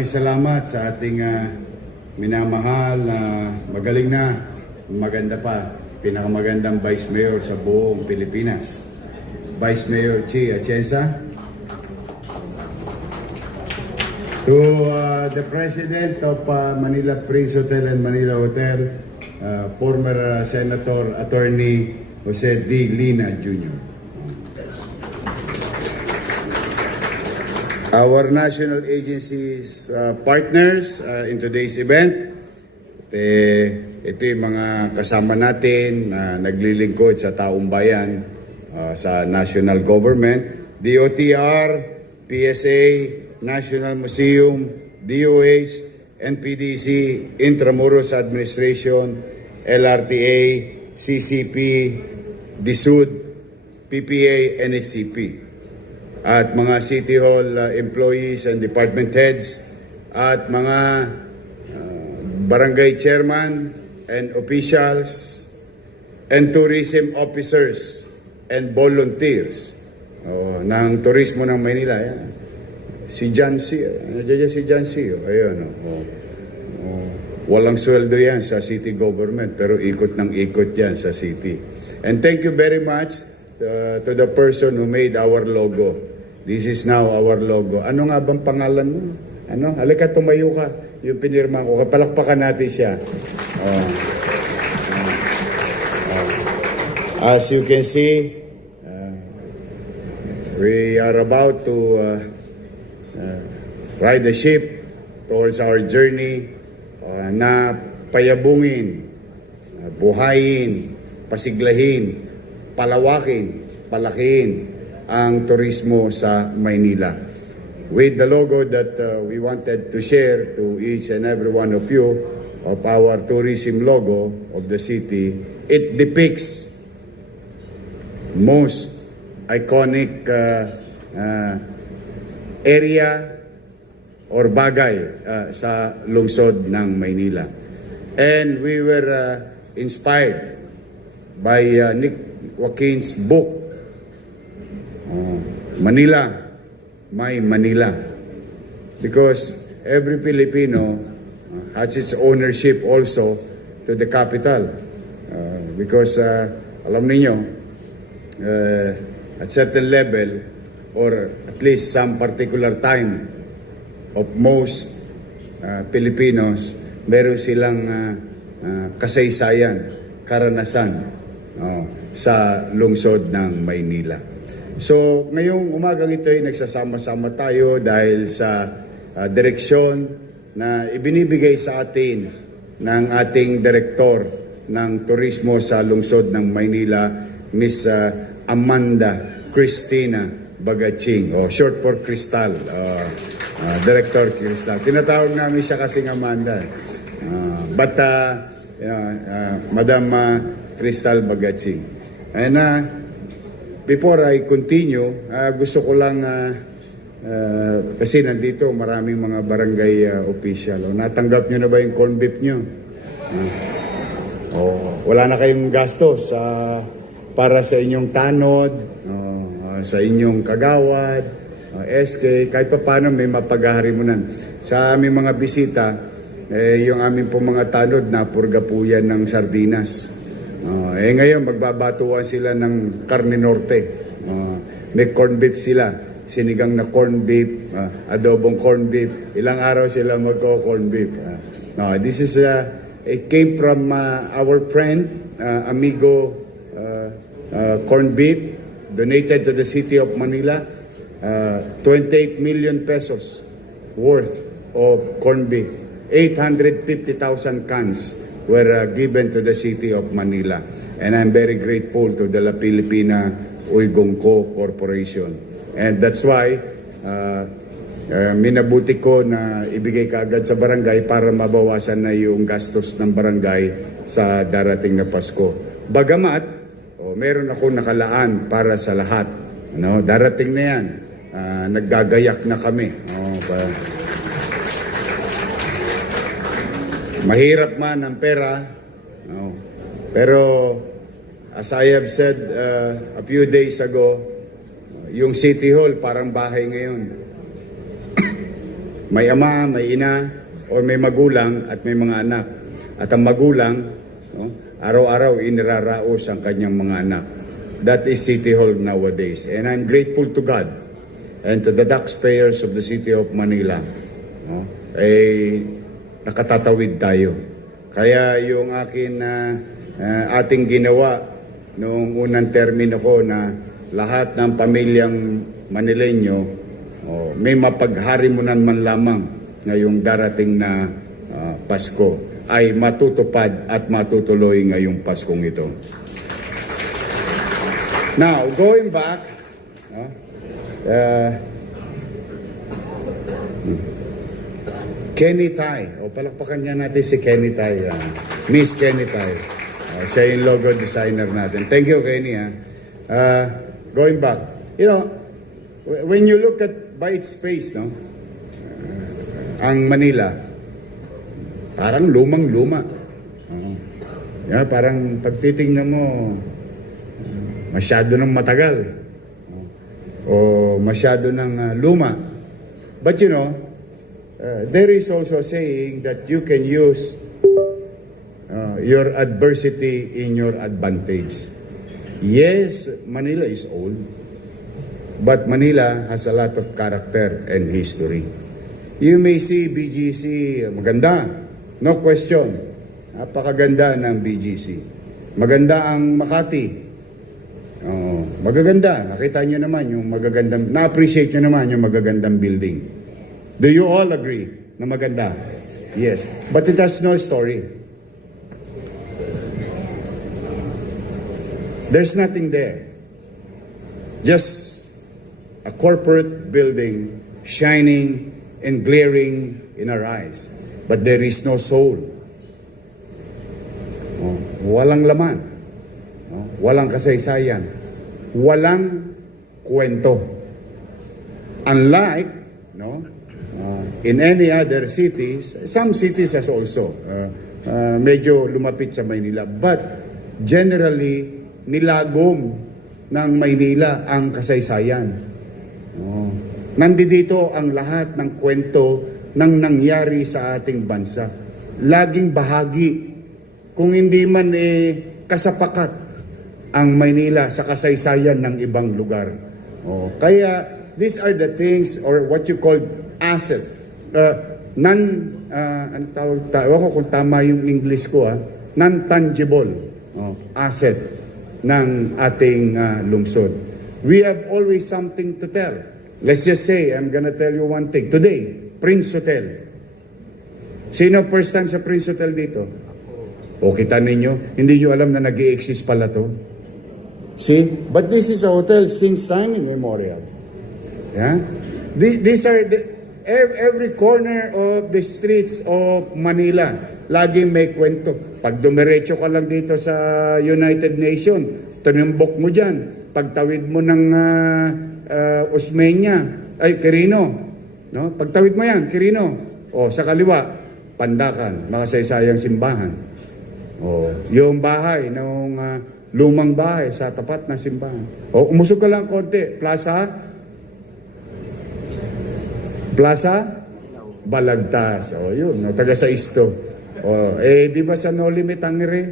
maraming salamat sa ating minamahal na magaling na, maganda pa, pinakamagandang Vice Mayor sa buong Pilipinas. Vice Mayor Chi Atienza. To the President of Manila Prince Hotel and Manila Hotel, former Senator Attorney Jose D. Lina Jr. Our national agencies partners in today's event, ito yung mga kasama natin na naglilingkod sa taong bayan sa national government, DOTR, PSA, National Museum, DOH, NPDC, Intramuros Administration, LRTA, CCP, DSUD, PPA, NHCP. At mga City Hall employees and department heads at mga barangay chairman and officials and tourism officers and volunteers ng turismo ng Maynila. Yan. Si John C. Si John C. Ayun. Walang sweldo yan sa city government pero ikot ng ikot yan sa city. And thank you very much to the person who made our logo. This is now our logo. Ano nga bang pangalan mo? Ano? Halika, tumayo ka. Yung pinirma ko. Kapalakpakan natin siya. As you can see, we are about to ride the ship towards our journey na payabungin, buhayin, pasiglahin, palawakin, palakihin ang turismo sa Maynila. With the logo that we wanted to share to each and every one of you of our tourism logo of the city, it depicts most iconic area or bagay sa lungsod ng Maynila. And we were inspired by Nick Joaquin's book, Manila, My Manila. Because every Filipino has its ownership also to the capital. Because alam niyo, at certain level or at least some particular time of most Filipinos, meron silang kasaysayan, karanasan sa lungsod ng Maynila. So, ngayong umagang ito ay nagsasama-sama tayo dahil sa direksyon na ibinibigay sa atin ng ating direktor ng turismo sa lungsod ng Maynila, Miss Amanda Cristina Bagaching, short for Crystal, Director Crystal. Tinatawag namin siya kasing Amanda. Madam Crystal Bagaching. And before I continue, gusto ko lang, kasi nandito maraming mga barangay official. Natanggap nyo na ba yung corn beef nyo? Wala na kayong gastos para sa inyong tanod, sa inyong kagawad, SK, kahit pa paano may mapag-aharimunan. Sa aming mga bisita, yung aming po mga tanod na purga po yan ng sardinas. Ngayon, magbabatuan sila ng Carne Norte. May corn beef sila. Sinigang na corn beef, adobong corn beef. Ilang araw sila magko-corn beef. This is, it came from our friend, amigo corn beef, donated to the city of Manila. 28 million pesos worth of corn beef. 850,000 cans were given to the city of Manila. And I'm very grateful to the La Filipina Uygongco Corporation. And that's why minabuti ko na ibigay kaagad sa barangay para mabawasan na yung gastos ng barangay sa darating na Pasko. Bagamat, meron ako nakalaan para sa lahat. Darating na yan. Naggagayak na kami. Mahirap man ang pera, pero as I have said a few days ago, yung City Hall parang bahay ngayon. May ama, may ina, o may magulang at may mga anak. At ang magulang, no, araw-araw iniraraos ang kanyang mga anak. That is City Hall nowadays. And I'm grateful to God and to the taxpayers of the City of Manila. No, nakatatawid tayo. Kaya yung ating ginawa noong unang termino ko na lahat ng pamilyang Manileño may mapagharimunan man lamang ngayong darating na Pasko ay matutupad at matutuloy ngayong Paskong ito. Now, going back, Kenny Tai. Palakpakan niya natin si Kenny Tai. Miss Kenny Tai. Siya yung logo designer natin. Thank you, Kenny. Going back, when you look at by its face, no, ang Manila, parang lumang-luma. Parang pagtitingnan mo, masyado ng matagal. O masyado ng luma. But there is also a saying that you can use your adversity in your advantage. Yes, Manila is old, but Manila has a lot of character and history. You may see BGC, maganda, no question. Napakaganda ng BGC. Maganda ang Makati. Magaganda. Nakita nyo naman yung magagandang, na-appreciate nyo naman yung magagandang building. Do you all agree na maganda? Yes. But it has no story. There's nothing there. Just a corporate building shining and glaring in our eyes. But there is no soul. Walang laman. Walang kasaysayan. Walang kwento. Unlike, in any other cities, some cities has also medyo lumapit sa Maynila. But generally, nilagom ng Maynila ang kasaysayan. Nandito ang lahat ng kwento ng nangyari sa ating bansa. Laging bahagi, kung hindi man kasapakat ang Maynila sa kasaysayan ng ibang lugar. Kaya these are the things or what you call asset. Ewan ko kung tama yung English ko, non-tangible asset ng ating lungsod. We have always something to tell. Let's just say, I'm gonna tell you one thing. Today, Prince Hotel. Sino first time sa Prince Hotel dito? O kita ninyo, hindi nyo alam na nag-i-exist pala to. See? But this is a hotel since time immemorial. Yeah? These are every corner of the streets of Manila. Laging may kwento. Pag dumiretso ka lang dito sa United Nations, tunimbok mo dyan. Pagtawid mo ng Osmeña, Quirino. No? Pagtawid mo yan, Quirino. Sa kaliwa, Pandakan, makasaysayang simbahan. Yung bahay ng lumang bahay sa tapat na simbahan. Umusog ka lang konti, Plaza Balagtas. Yun, taga sa Isto. Di ba sa No Limit Tangere?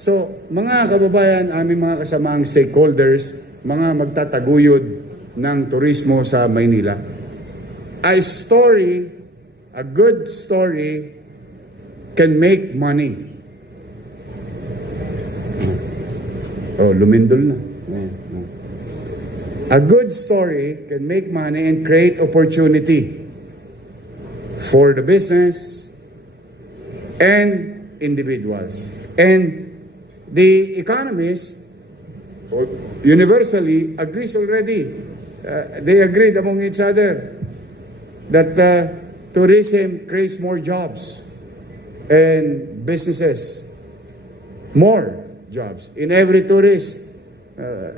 So, mga kababayan, aming mga kasamaang stakeholders, mga magtataguyod ng turismo sa Maynila. A good story can make money. Lumindol na. A good story can make money and create opportunity for the business and individuals. And the economists universally agrees already. They agreed among each other that tourism creates more jobs and businesses, more jobs. In every tourist,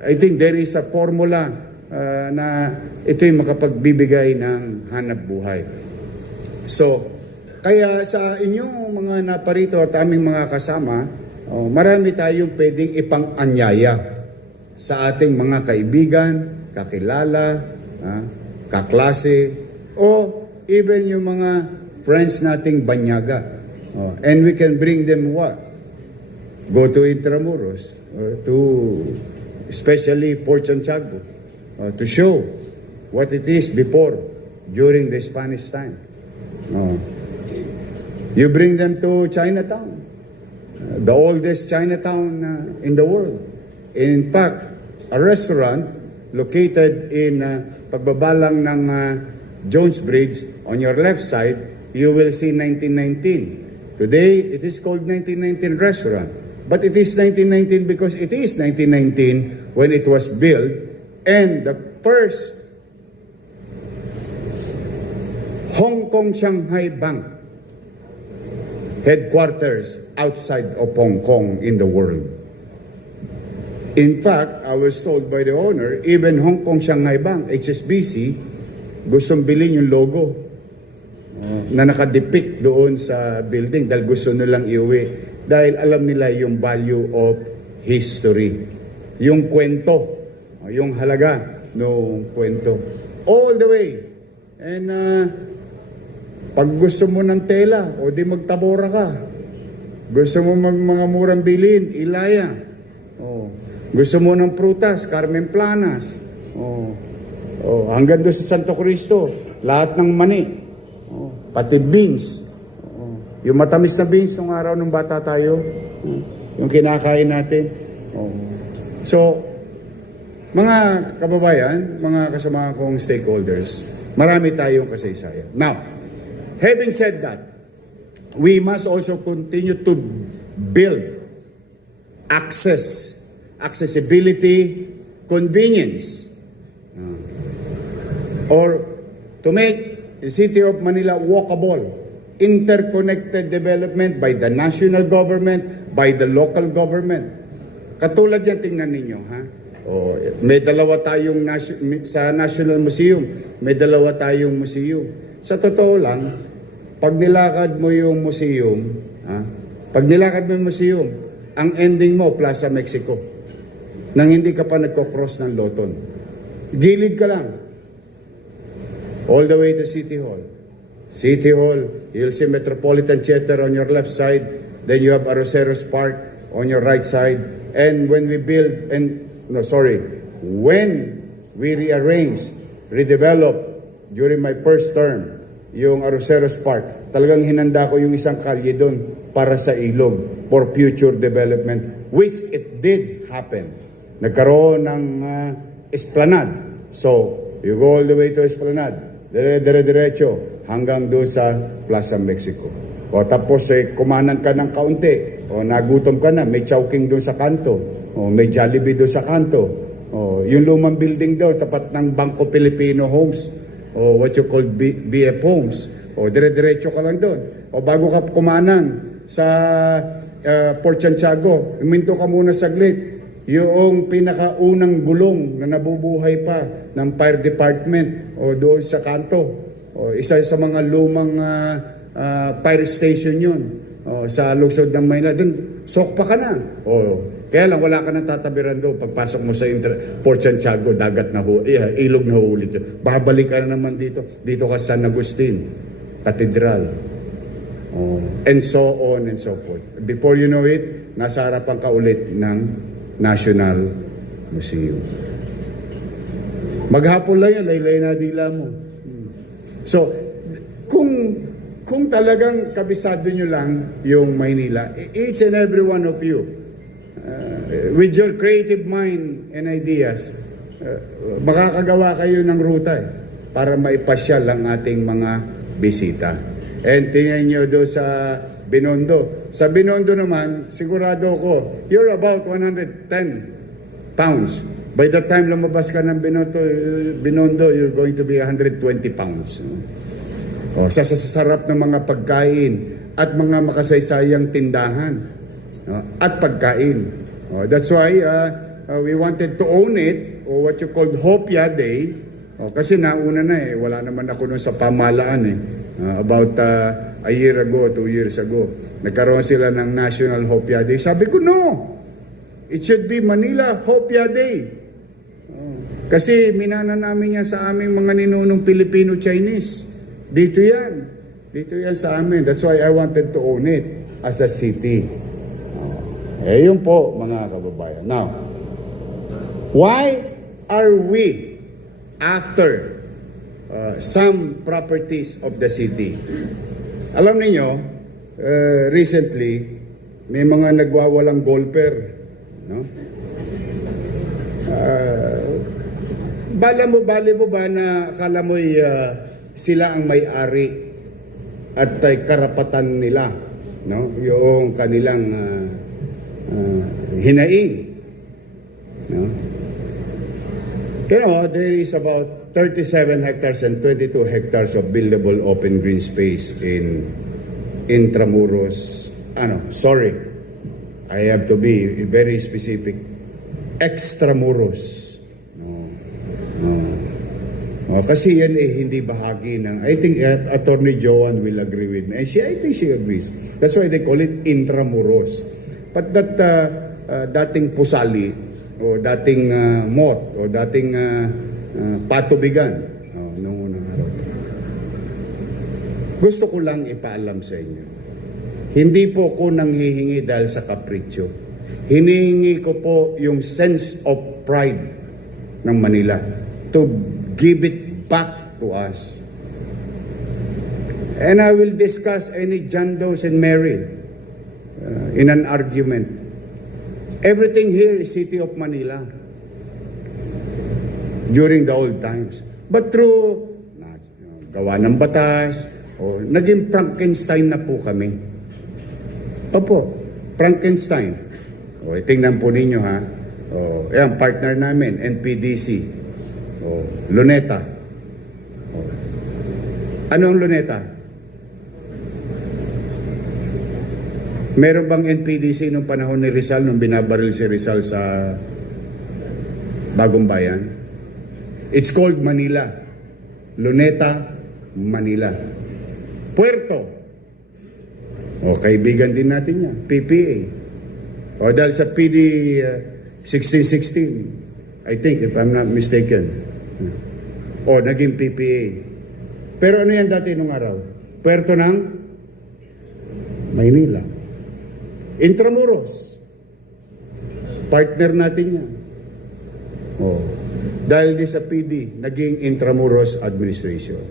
I think there is a formula na ito'y makapagbibigay ng hanap buhay. So, kaya sa inyong mga naparito at aming mga kasama, marami tayong pwedeng ipang-anyaya sa ating mga kaibigan, kakilala, kaklase, O even yung mga friends nating Banyaga. And we can bring them what? Go to Intramuros, to especially Port Santiago, to show what it is before, during the Spanish time. You bring them to Chinatown, the oldest Chinatown in the world. In fact, a restaurant located in pagbabalang ng Jones Bridge, on your left side, you will see 1919. Today, it is called 1919 Restaurant. But it is 1919 because it is 1919 when it was built, and the first Hong Kong Shanghai Bank headquarters outside of Hong Kong in the world. In fact, I was told by the owner, even Hong Kong Shanghai Bank, HSBC, gustong bilhin yung logo na nakadepict doon sa building dahil gusto nilang iuwi. Dahil alam nila yung value of history. Yung kwento, yung halaga ng kwento. All the way. And pag gusto mo ng tela, o di magtabora ka. Gusto mo mga murang bilhin, Ilaya. Gusto mo ng prutas, Carmen Planas. Hanggang doon sa Santo Cristo, lahat ng mani. Pati beans. Yung matamis na beans nung araw nung bata tayo, yung kinakain natin. So, mga kababayan, mga kasama kong stakeholders, marami tayong kasaysayan. Now, having said that, we must also continue to build accessibility, convenience, or to make the City of Manila walkable, interconnected development by the national government, by the local government. Katulad yan, tingnan ninyo, ha? May dalawa tayong sa National Museum, may dalawa tayong museum. Sa totoo lang, pag nilakad mo yung museum, ang ending mo, Plaza Mexico. Nang hindi ka pa nagko-cross ng Loton. Gilid ka lang. All the way to City Hall. City Hall, you'll see Metropolitan Theater on your left side. Then you have Arroceros Park on your right side. And when we rearrange, redevelop during my first term, yung Arroceros Park, talagang hinanda ko yung isang kalye doon para sa ilog for future development, which it did happen. Nagkaroon ng esplanade. So, you go all the way to esplanade. Dire-diretso hanggang doon sa Plaza Mexico. O tapos kumanan ka ng kaunti, o nagutom ka na, may chowking doon sa kanto, o may Jollibee doon sa kanto, o yung lumang building doon, tapat ng Bangko Pilipino Homes, o what you call BF Homes, o dire-diretso ka lang doon. O bago ka kumanan sa Port Santiago, huminto ka muna saglit, yung pinakaunang gulong na nabubuhay pa ng fire department o doon sa kanto. O isa sa mga lumang fire station yun sa lungsod ng Maynila. Doon, sokpa ka na. Kaya lang wala ka nang tatabiran doon. Pagpasok mo sa Port Santiago, dagat na ilog na hulit. Babalik ka na naman dito. Dito ka San Agustin, Cathedral. And so on and so forth. Before you know it, nasa harapan ka ulit ng National Museum. Maghapon lang yan, laylay na dila mo. So, kung talagang kabisado nyo lang yung Maynila, each and every one of you, with your creative mind and ideas, makakagawa kayo ng ruta para maipasyal ang ating mga bisita. And tingnan nyo doon sa Binondo. Sa Binondo naman, sigurado ko, you're about 110 pounds. By the time lumabas ka ng Binondo, you're going to be 120 pounds. Sa sarap ng mga pagkain at mga makasaysayang tindahan at pagkain. That's why we wanted to own it, or what you called Hopia Day. Kasi nauna na wala naman ako nun sa pamalaan about a year ago, 2 years ago. Nagkaroon sila ng National Hopia Day. Sabi ko, no! It should be Manila Hopia Day. Kasi minana namin yan sa aming mga ninunong Filipino-Chinese. Dito yan. Dito yan sa amin. That's why I wanted to own it as a city. Yun po, mga kababayan. Now, why are we after some properties of the city? Alam niyo, recently, may mga nagwawalang golfer, no? Bali mo ba na akala mo'y sila ang may-ari at karapatan nila, no? Yung kanilang hinaing, no? You know, there is about 37 hectares and 22 hectares of buildable open green space in Intramuros. Sorry, I have to be very specific. Extramuros. Kasi yan hindi bahagi ng, I think Attorney Joan will agree with me. And I think she agrees. That's why they call it Intramuros. But that dating pusali, o dating mot, o dating patubigan, noong unang araw. Gusto ko lang ipaalam sa inyo. Hindi po ko nanghihingi dahil sa kapritsyo. Hinihingi ko po yung sense of pride ng Manila to give it back to us. And I will discuss any John Doe and Mary in an argument. Everything here is City of Manila during the old times. But through gawa ng batas, naging Frankenstein na po kami. Opo, Frankenstein. Tingnan po ninyo ha. Yan, partner namin, NPDC. Luneta. Ano ang Luneta? Meron bang NPDC nung panahon ni Rizal, nung binabaril si Rizal sa Bagong Bayan? It's called Manila. Luneta, Manila. Puerto. Kaibigan din natin yan. PPA. Dahil sa PD 1616, I think, if I'm not mistaken. Naging PPA. Pero ano yan dati nung araw? Puerto ng Maynila. Intramuros. Partner natin yan. Dahil di sa PD, naging Intramuros Administration.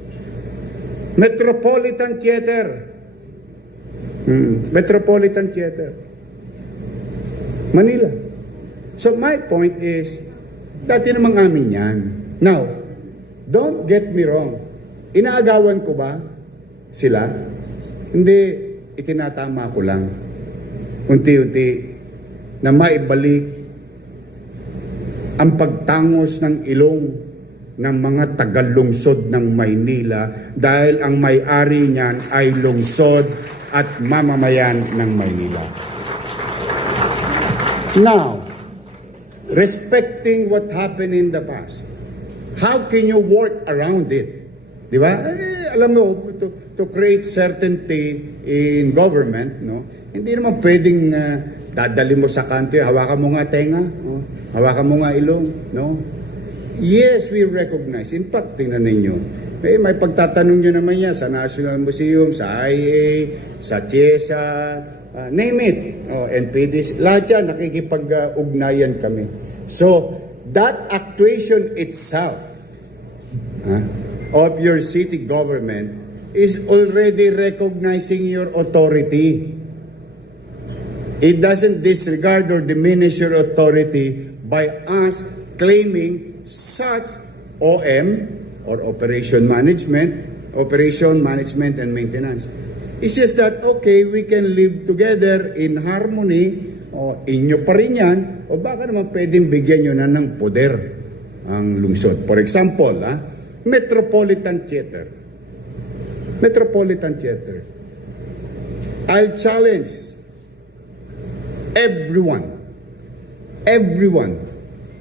Metropolitan Theater. Metropolitan Theater. Manila. So my point is, dati namang amin yan. Now, don't get me wrong. Inaagawan ko ba sila? Hindi, itinatama ko lang. Unti-unti na maibalik ang pagtangos ng ilong ng mga tagalungsod ng Maynila dahil ang may-ari niyan ay lungsod at mamamayan ng Maynila. Now, respecting what happened in the past, how can you work around it? Di ba? Alam mo, to create certainty in government, no? Hindi naman pwedeng dadali mo sa kanto, hawakan mo nga tenga, no? Hawakan mo nga ilong, no? Yes, we recognize. In fact, tingnan ninyo, may pagtatanong nyo naman yan sa National Museum, sa IA, sa CHESA, name it. NPDs, lahat yan, nakikipag-ugnayan kami. So, that actuation itself of your city government is already recognizing your authority. It doesn't disregard or diminish your authority by us claiming such OM or operation management and maintenance. It's just that, okay, we can live together in harmony, inyo pa rin yan, o baka naman pwedeng bigyan nyo na ng poder ang lungsod. For example, Metropolitan Theater. Metropolitan Theater. I'll challenge everyone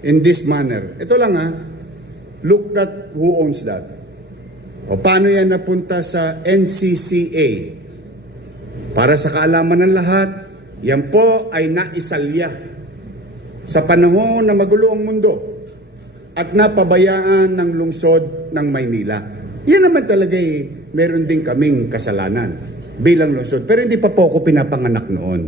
in this manner. Ito lang look at who owns that. Paano yan napunta sa NCCA? Para sa kaalaman ng lahat, yan po ay naisalya sa panahon na magulo ang mundo. at napabayaan ng lungsod ng Maynila. Yan naman talaga meron din kaming kasalanan bilang lungsod. Pero hindi pa po ako pinapanganak noon.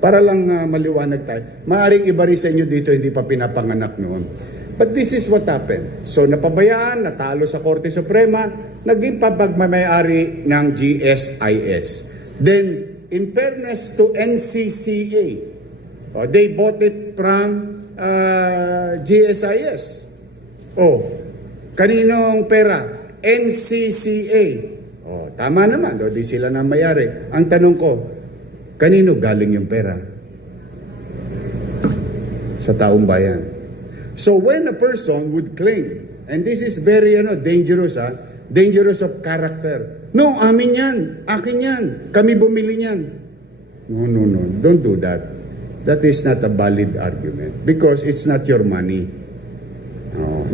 Para lang maliwanag tayo. Maaring iba rin sa inyo dito hindi pa pinapanganak noon. But this is what happened. So napabayaan, natalo sa Korte Suprema, naging pagmamayari ng GSIS. Then, in fairness to NCCA, they bought it from GSIS. Kaninong pera? NCCA. Tama naman, di sila na mayari. Ang tanong ko, kanino galing yung pera? Sa taong bayan. So when a person would claim, and this is very dangerous, dangerous of character. No, amin yan, akin yan, kami bumili niyan. No, don't do that. That is not a valid argument because it's not your money.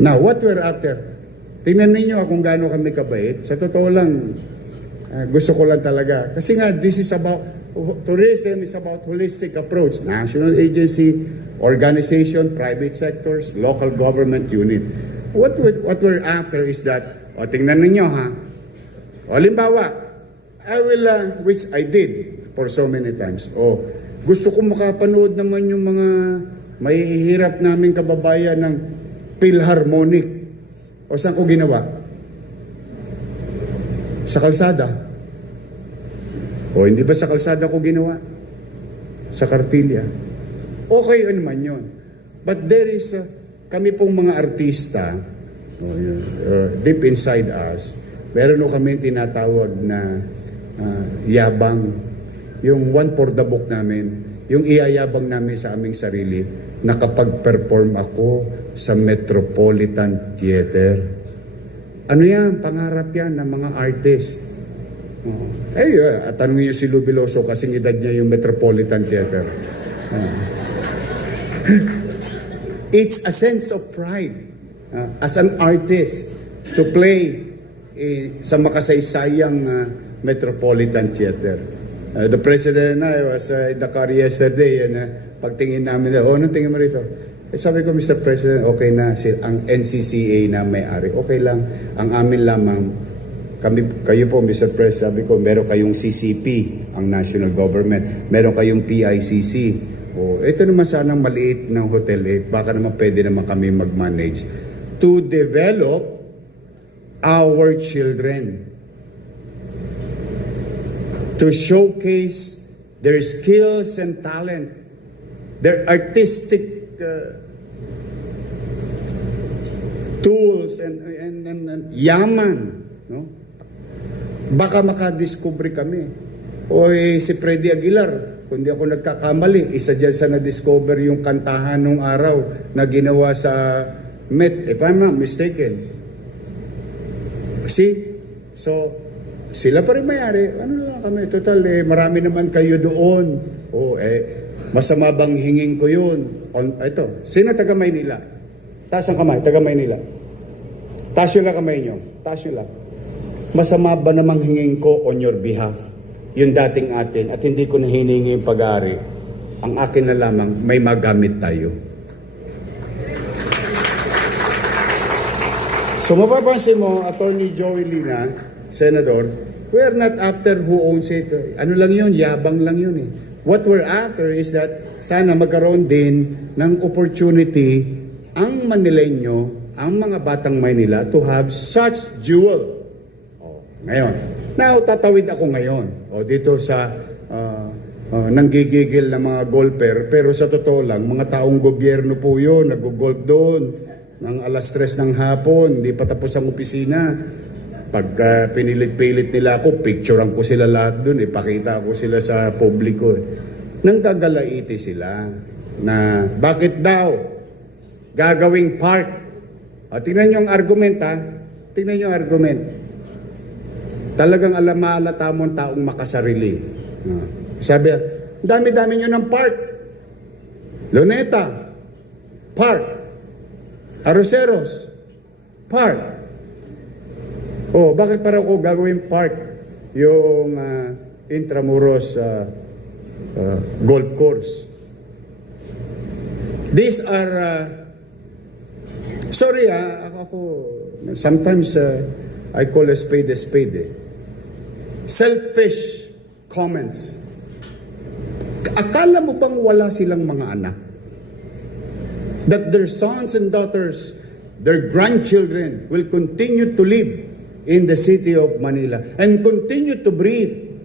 Now, what we're after, tingnan ninyo kung gaano kami kabait. Sa totoo lang, gusto ko lang talaga. Kasi nga, this is about, tourism is about holistic approach. National agency, organization, private sectors, local government unit. What we're after is that, tingnan ninyo halimbawa, I will, which I did for so many times. Gusto ko makapanood naman yung mga mahihirap naming kababayan ng Philharmonic. Saan ko ginawa? Sa kalsada. Hindi ba sa kalsada ko ginawa? Sa Cartilla. Okay naman yun. But there is, kami pong mga artista, deep inside us, meron kami tinatawag na yabang. Yung one for the book namin, yung iyayabang namin sa aming sarili, nakapag-perform ako sa Metropolitan Theater. Ano yan? Pangarap yan ng mga artist. Tanungin niyo si Lou Veloso kasi edad niya yung Metropolitan Theater. It's a sense of pride as an artist to play sa makasaysayang Metropolitan Theater. The President and I was in the car yesterday and pagtingin namin, anong tingin mo rito? Sabi ko, Mr. President, okay na ang NCCA na may-ari. Okay lang. Ang amin lamang, kayo po, Mr. President, sabi ko, meron kayong CCP, ang national government. Meron kayong PICC. Ito naman sanang maliit ng hotel, baka naman pwede naman kami mag-manage to develop our children, to showcase their skills and talent, their artistic tools and yaman, no? Baka makadiscover kami. Si Freddy Aguilar, kung di ako nagkakamali, isa dyan sa na-discover yung kantahan nung araw na ginawa sa Met, if I'm not mistaken. So, sila pa rin mayari. Ano lang kami, total, marami naman kayo doon. Masama bang hingin ko yun? Ito, sino taga Maynila? Taas ang kamay, taga Maynila. Taas yung lang kamay nyo. Taas yung lang. Masama ba namang hingin ko on your behalf? Yung dating atin, at hindi ko na hiningi yung pag-aari. Ang akin na lamang, may magamit tayo. So mapapansin mo, Attorney Joey Lina, Senador, we are not after who owns it. Ano lang yun, yabang lang yun What we're after is that sana magkaroon din ng opportunity ang Manileño, ang mga batang Maynila to have such jewel. Ngayon, tatawid ako ngayon dito sa nanggigigil na mga golfer, pero sa totoo lang, mga taong gobyerno po yun, nag-golf doon ng alas 3 ng hapon, hindi pa tapos ang opisina. Pag pinilit-pilit nila ako, picturean ko sila lahat doon, ipakita ko sila sa publiko. Nang gagalaiti sila na bakit daw gagawing park. Tingnan nyo ang argument tingnan nyo ang argument. Talagang malata mo ang taong makasarili. Sabi, dami-dami nyo ng park. Luneta, park. Arroceros, park. Bakit para ko gagawin park yung Intramuros golf course? These are Sorry ako, sometimes I call a spade eh. Selfish comments. Akala mo bang wala silang mga anak? That their sons and daughters, their grandchildren will continue to live in the city of Manila and continue to breathe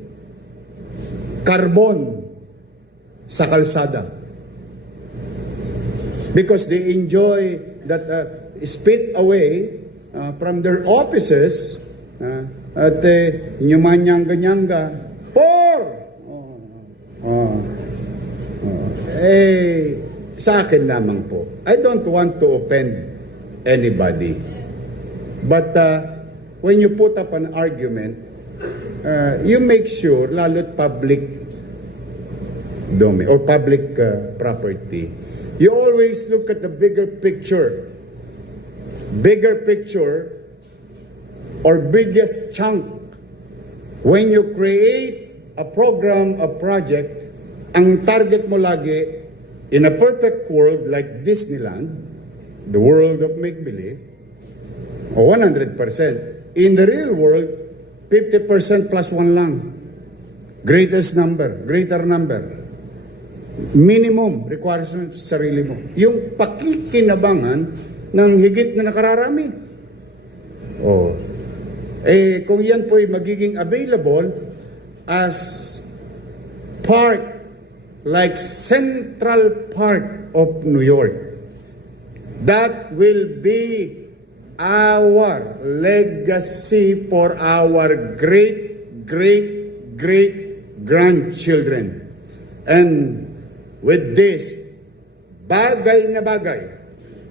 carbon sa kalsada. Because they enjoy that spit away from their offices at nyumanyanga-nyanga. Por! Sa akin lamang po. I don't want to offend anybody. But when you put up an argument, you make sure, lalo't public domain or public property, you always look at the bigger picture. Bigger picture or biggest chunk. When you create a program, a project, ang target mo lagi, in a perfect world like Disneyland, the world of make-believe, 100%. In the real world, 50% plus 1 lang. Greatest number, greater number. Minimum requirements sa sarili mo. Yung pakikinabangan ng higit na nakararami. Kung yan po ay magiging available as part, like Central Park of New York, that will be our legacy for our great-grandchildren. And with this, bagay na bagay,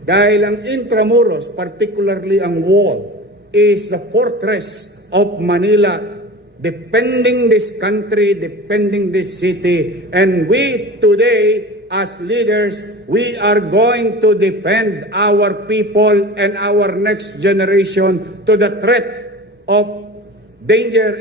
dahil ang Intramuros, particularly ang wall, is the fortress of Manila, defending this country, defending this city. And we today, as leaders, we are going to defend our people and our next generation to the threat of danger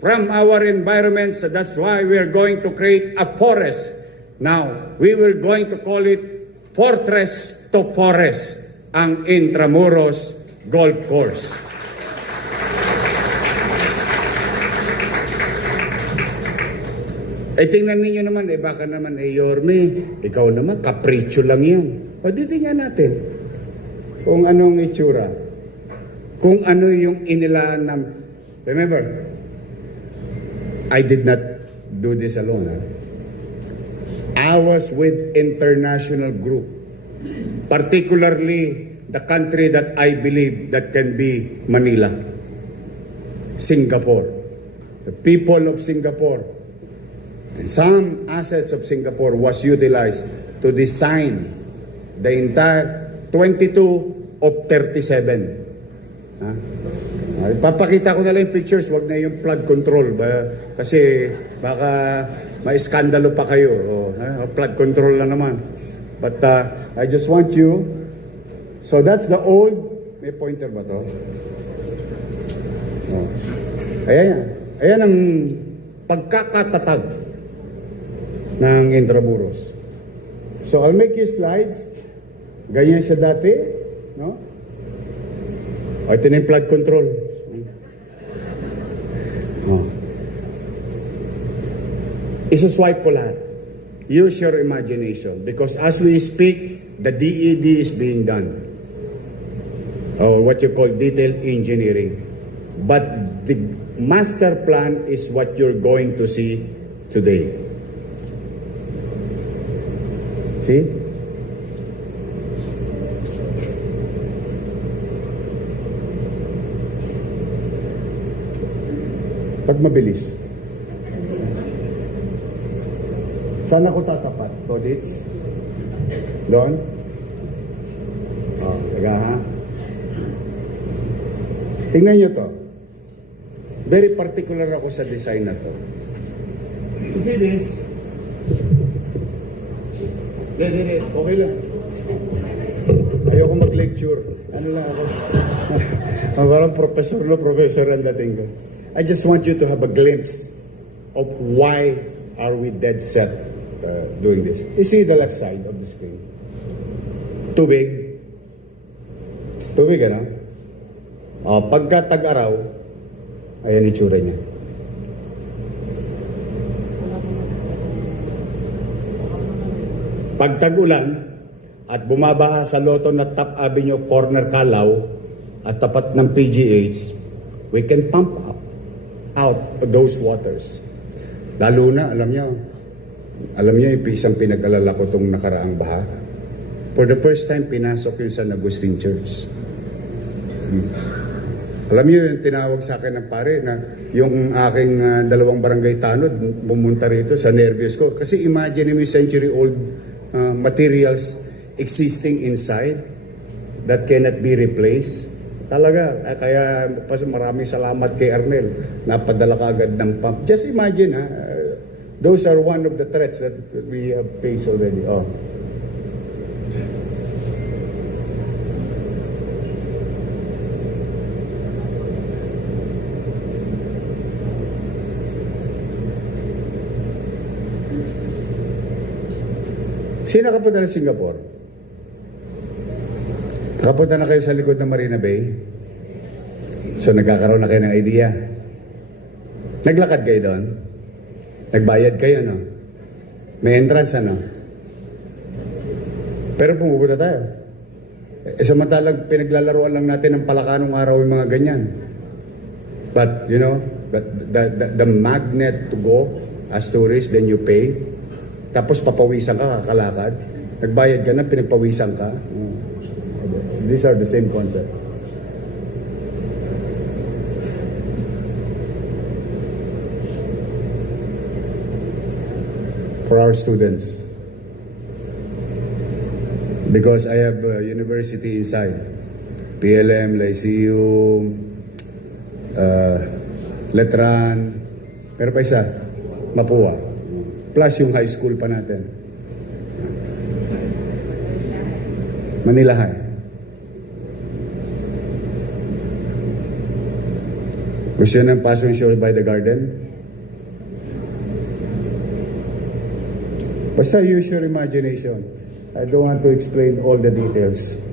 from our environment. So that's why we are going to create a forest. Now, we were going to call it Fortress to Forest, ang Intramuros Golf Course. Tingnan ninyo naman, baka naman, Yorme, ikaw naman, kapritsyo lang yan. Tingnan natin kung anong itsura. Kung ano yung inilaan ng... Remember, I did not do this alone. I was with international group, particularly the country that I believe that can be Manila, Singapore, the people of Singapore. And some assets of Singapore was utilized to design the entire 22 of 37. Ipapakita ko na lang yung pictures, wag na yung flood control. Kasi baka maiskandalo pa kayo. Flood control lang naman. But I just want you, so that's the old, may pointer ba to? Ayan ang pagkakatatag ng Intramuros. So I'll make you slides. Ganyan siya dati, no? Ito na yung flood control. Isa-swipe ko lahat. Use your imagination because as we speak, the DED is being done. Or what you call detailed engineering. But the master plan is what you're going to see today. See? Pag mabilis. Saan ako tatapat? Todits? Doon? Taga ha? Tingnan nyo to. Very particular ako sa design na to. You see this? Hindi. Okay lang. Ayoko mag-lecture. Ano lang ako. Parang professor ang dating ko. I just want you to have a glimpse of why are we dead set doing this. You see the left side of the screen? Too big? Tubig, ano? Pagka tag-araw, ayan itsura niya. Pag tag-ulan at bumabaha sa Loto na Top Avenue Corner Calao at tapat ng PGH, we can pump out those waters. Lalo na, alam niyo, isang pinag-alala ko itong nakaraang baha. For the first time, pinasok yung San Agustin Church. Alam niyo, yung tinawag sa akin ng pare na yung aking dalawang barangay tanod, pumunta rito sa nervyos ko. Kasi imagine mo yung century-old materials existing inside that cannot be replaced. Talaga, kaya maraming salamat kay Arnel. Napadala ka agad ng pump. Just imagine, those are one of the threats that we have faced already. Sino nakapunta na Singapore? Nakapunta na kayo sa likod ng Marina Bay? So nagkakaroon na kayo ng idea. Naglakad kayo doon? Nagbayad kayo, no? May entrance, ano? Pero pumupunta tayo. Samantalang pinaglalaroan lang natin ng palakanong araw yung mga ganyan. But, you know, the magnet to go as tourist, then you pay. Tapos papawisan ka, kakalakad. Nagbayad ka na, pinagpawisan ka. These are the same concept. For our students. Because I have a university inside. PLM, Lyceum, Letran, pero pa isa, Mapua. Plus yung high school pa natin. Manila High. Gusto nyo ng Passion Show by the Garden? Basta use your imagination. I don't want to explain all the details.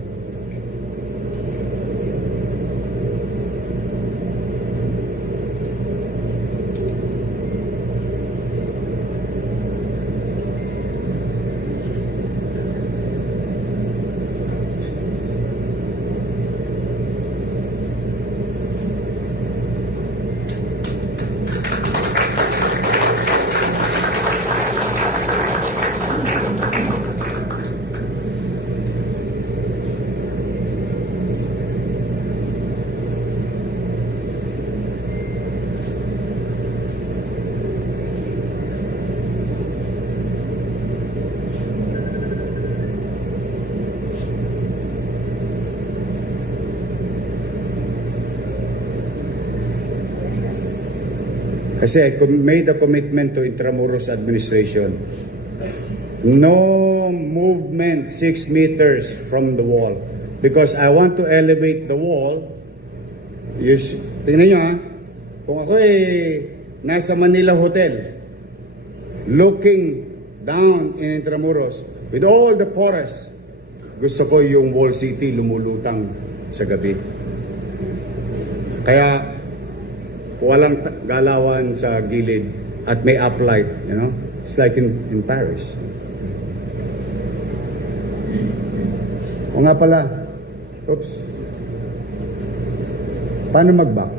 Kasi I made a commitment to Intramuros administration. No movement 6 meters from the wall. Because I want to elevate the wall. Tingnan nyo, kung ako nasa Manila Hotel, looking down in Intramuros, with all the forests, gusto ko yung wall city lumulutang sa gabi. Kaya walang galawan sa gilid at may uplight, you know? It's like in Paris. O nga pala, oops. Paano mag-back?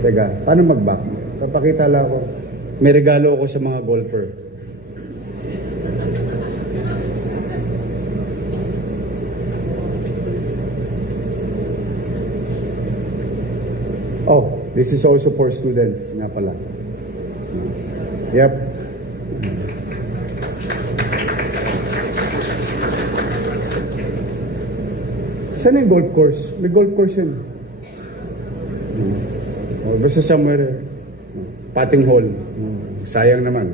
Teka, paano mag-back? Kapakita lang ako. May regalo ako sa mga golfer. Oh, this is also for students nga pala. Yep. Saan yung golf course? May golf course yun. Oh, basta somewhere. Putting hole. Sayang naman.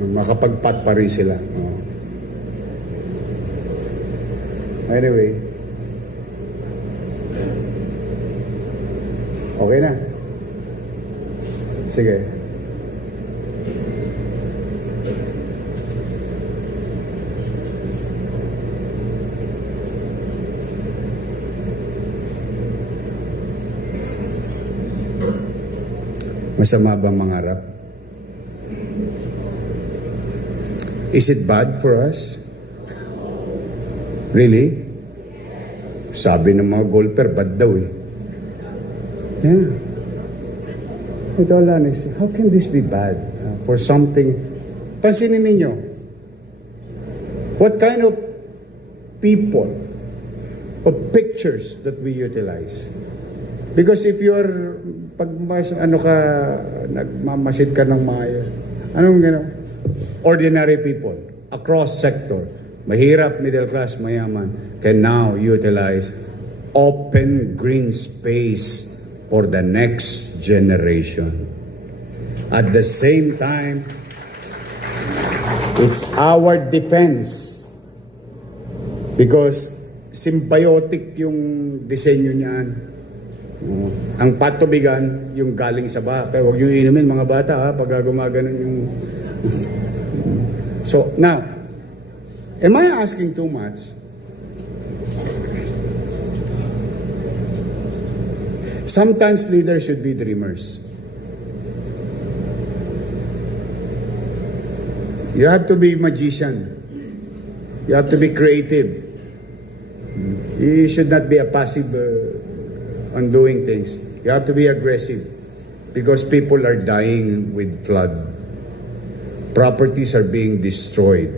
Makapag-putt pa rin sila. Anyway. Okay na. Sige. Masama bang mangarap? Is it bad for us? Really? Sabi ng mga golfer, bad daw eh. Yeah. With all honesty, how can this be bad for something? Pansinin ninyo, what kind of people, of pictures that we utilize? Because if you're, pag nagmamasid ka ng maayos, anong gano'n? Ordinary people, across sector, mahirap, middle class, mayaman, can now utilize open green space for the next generation. At the same time, it's our defense because symbiotic yung disenyo niyan. Ang patubigan, yung galing sa baha. Kaya huwag yung inumin mga bata ha, pag gumaganon yung... So, now, am I asking too much? Sometimes leaders should be dreamers. You have to be magician. You have to be creative. You should not be a passive on doing things. You have to be aggressive because people are dying with flood. Properties are being destroyed.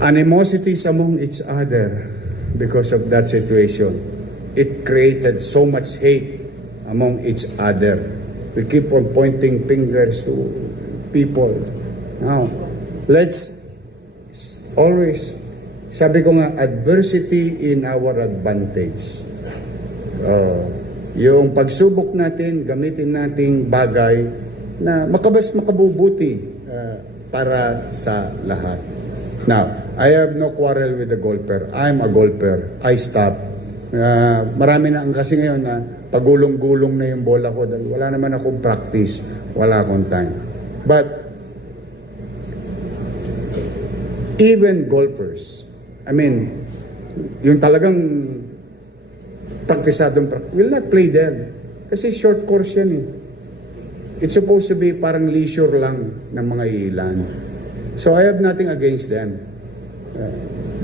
Animosities among each other because of that situation. It created so much hate among each other. We keep on pointing fingers to people. Now, let's always, sabi ko nga, adversity in our advantage. Yung pagsubok natin, gamitin nating bagay na makabubuti para sa lahat. Now, I have no quarrel with the golfer. I'm a golfer. I stop. Marami na ang kasi ngayon na pagulong-gulong na yung bola ko dahil wala naman akong practice, wala akong time. But even golfers, I mean, yung talagang praktisadong will not play there kasi short course yan eh. It's supposed to be parang leisure lang ng mga ilan. So I have nothing against them.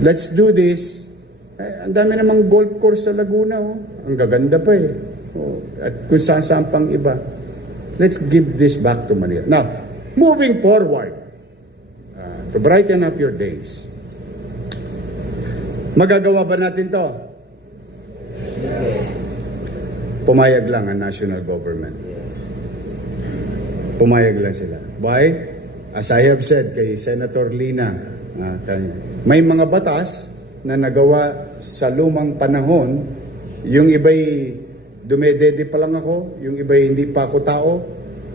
Let's do this. Ang dami namang golf course sa Laguna. Oh. Ang gaganda pa eh. Oh. At kung saan pang iba. Let's give this back to Manila. Now, moving forward, to brighten up your days. Magagawa ba natin to? Pumayag lang ang national government. Pumayag lang sila. Why? As I have said kay Senator Lina, may mga batas na nagawa sa lumang panahon, yung iba'y dumedede pa lang ako, yung iba'y hindi pa ako tao,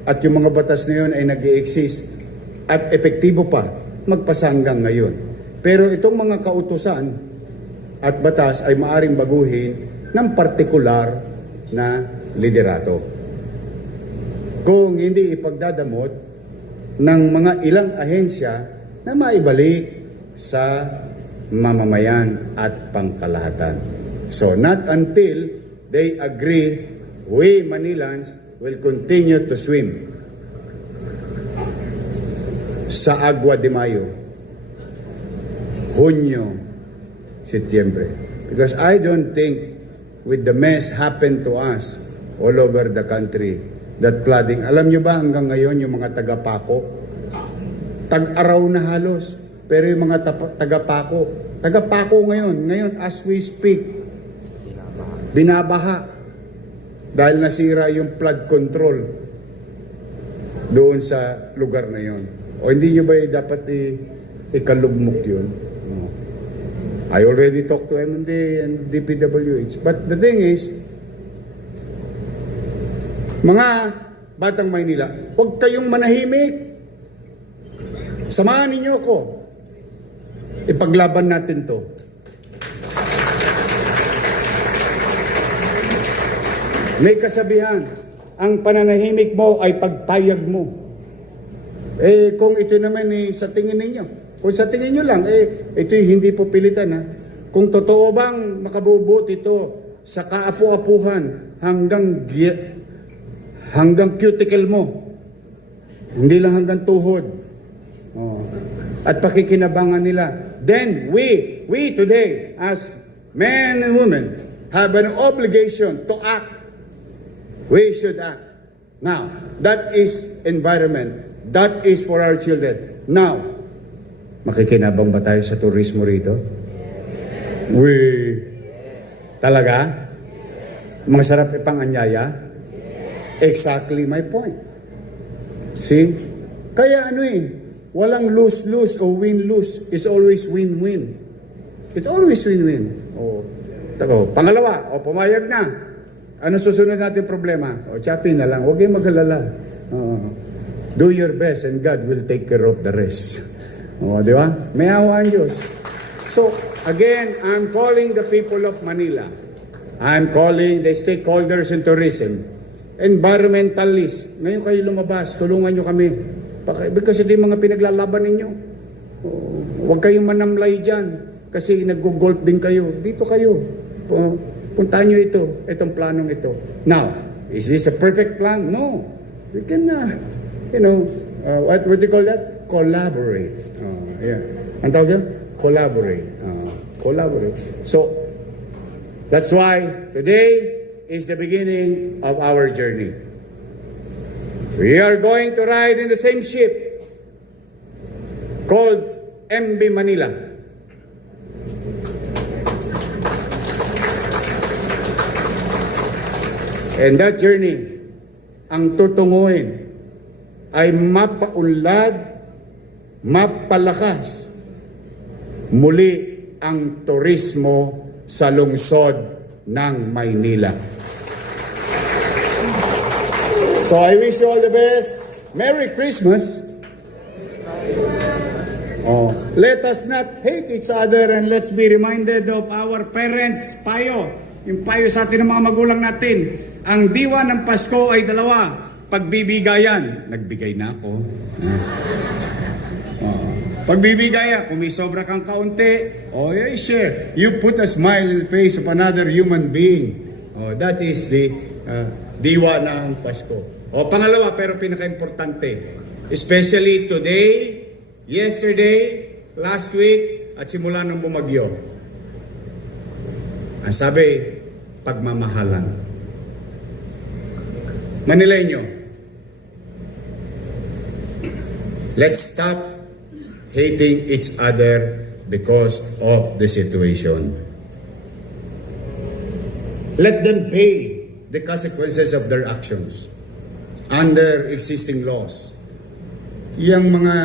at yung mga batas na yun ay nag-i-exist at epektibo pa magpasa hanggang ngayon. Pero itong mga kautusan at batas ay maaring baguhin ng partikular na liderato. Kung hindi ipagdadamot ng mga ilang ahensya na maibalik sa mamamayan at pangkalahatan. So not until they agree, we Manilans will continue to swim sa Agua de Mayo, Hunyo, Setyembre. Because I don't think with the mess happened to us all over the country, that flooding. Alam nyo ba hanggang ngayon yung mga taga-Paco, tag-araw na halos, pero yung mga taga-Paco ngayon as we speak, binabaha dahil nasira yung flood control doon sa lugar na yon. O hindi nyo ba dapat ikalugmok yun? No. I already talked to MMD and DPWH. But the thing is, mga batang Maynila, huwag kayong manahimik. Samahan ninyo ako. Ipaglaban natin to. May kasabihan, ang pananahimik mo ay pagpayag mo. Kung ito naman sa tingin ninyo, kung sa tingin nyo lang, ito'y hindi po pilitan ha. Kung totoo bang makabubuti ito sa kaapu-apuhan hanggang cuticle mo. Hindi lang hanggang tuhod. Oh. At pakikinabangan nila. Then we today, as men and women, have an obligation to act. We should act. Now, that is environment. That is for our children. Now, makikinabang ba tayo sa turismo rito? Talaga? Masarap ipang anyaya? Exactly my point. See? Kaya walang lose-lose o win-lose. It's always win-win. It's always win-win. Pangalawa, pumayag na. Ano susunod natin problema? Chappy na lang. Huwag kayong mag-alala. Do your best and God will take care of the rest. Di ba? May awa ang Diyos. So, again, I'm calling the people of Manila. I'm calling the stakeholders in tourism, environmentalists. Ngayon kayo lumabas, tulungan nyo kami. Because ito yung mga pinaglalaban ninyo. Huwag kayong manamlay dyan. Kasi nag-golf din kayo. Dito kayo. Puntahan nyo ito. Itong planong ito. Now, is this a perfect plan? No. We can, what do you call that? Collaborate. Yeah. Ang tawag yan? Collaborate. Collaborate. So, that's why today is the beginning of our journey. We are going to ride in the same ship called MB Manila. And that journey, ang tutunguhin ay mapaunlad, mapalakas muli ang turismo sa lungsod ng Maynila. So I wish you all the best. Merry Christmas. Let us not hate each other and let's be reminded of our parents' payo. Yung payo sa atin ng mga magulang natin. Ang diwa ng Pasko ay dalawa. Pagbibigayan. Nagbigay na ako. Pagbibigayan. Kung may sobra kang kaunti, share. You put a smile in the face of another human being. That is the diwa ng Pasko. Pangalawa, pero pinaka-importante. Especially today, yesterday, last week, at simula nung bumagyo. Ang sabi, pagmamahalan. Manileño, let's stop hating each other because of the situation. Let them pay the consequences of their actions under existing laws. Yung mga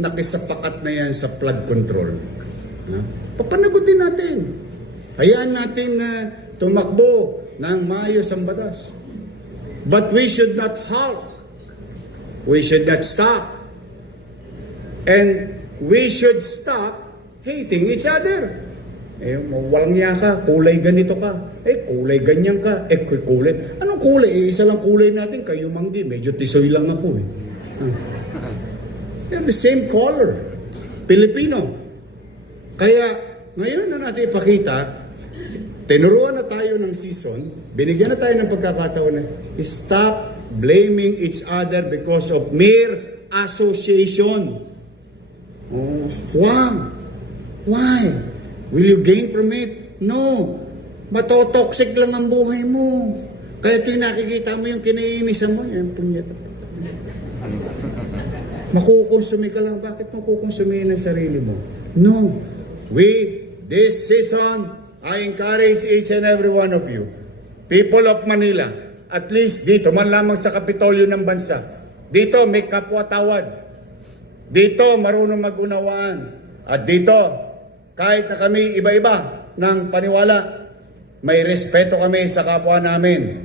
nakisapakat na yan sa flood control, papanagutin natin. Hayaan natin na tumakbo ng maayos ang batas. But we should not halt. We should not stop. And we should stop hating each other. Walang niya ka, kulay ganito ka. Kulay ganyan ka. Kulay. Anong kulay? Isa lang kulay natin. Kayo manggi, medyo tisoy lang ako We have the same color. Pilipino. Kaya, ngayon na natin ipakita, tinuruan na tayo ng season, binigyan na tayo ng pagkakataon na stop blaming each other because of mere association. Why? Will you gain from it? No. Matotoxic lang ang buhay mo. Kaya tuwing nakikita mo yung kinaiinisan mo, yan punyeta. Makukonsumi ka lang. Bakit makukonsumihin ang sarili mo? No. This season, I encourage each and every one of you, people of Manila, at least dito, man lamang sa Kapitolyo ng bansa, dito may kapwa-tawad. Dito marunong mag-unawaan. At dito, kahit na kami iba-iba ng paniwala, may respeto kami sa kapwa namin,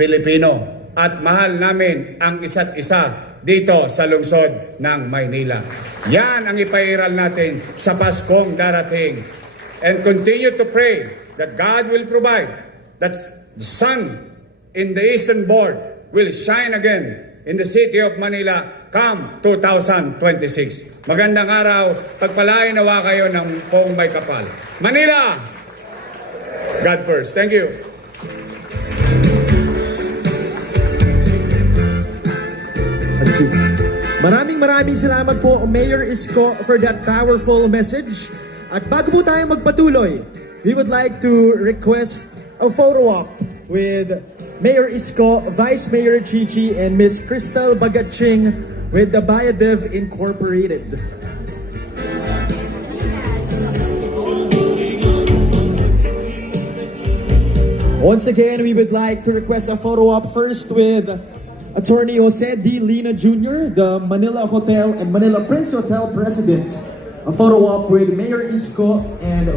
Pilipino. At mahal namin ang isa't isa dito sa lungsod ng Maynila. Yan ang ipairal natin sa Paskong darating. And continue to pray that God will provide, that the sun in the eastern board will shine again in the city of Manila come 2026. Magandang araw, pagpalain nawa kayo ng pong may kapal. Manila! God first. Thank you. Maraming salamat po, Mayor Isko, for that powerful message. At bago po tayo magpatuloy, we would like to request a photo op with Mayor Isko, Vice Mayor Chichi, and Miss Crystal Bagatching with the Bayadev Incorporated. Once again, we would like to request a photo op first with Attorney Jose D. Lina Jr., the Manila Hotel and Manila Prince Hotel President. A photo op with Mayor Isko and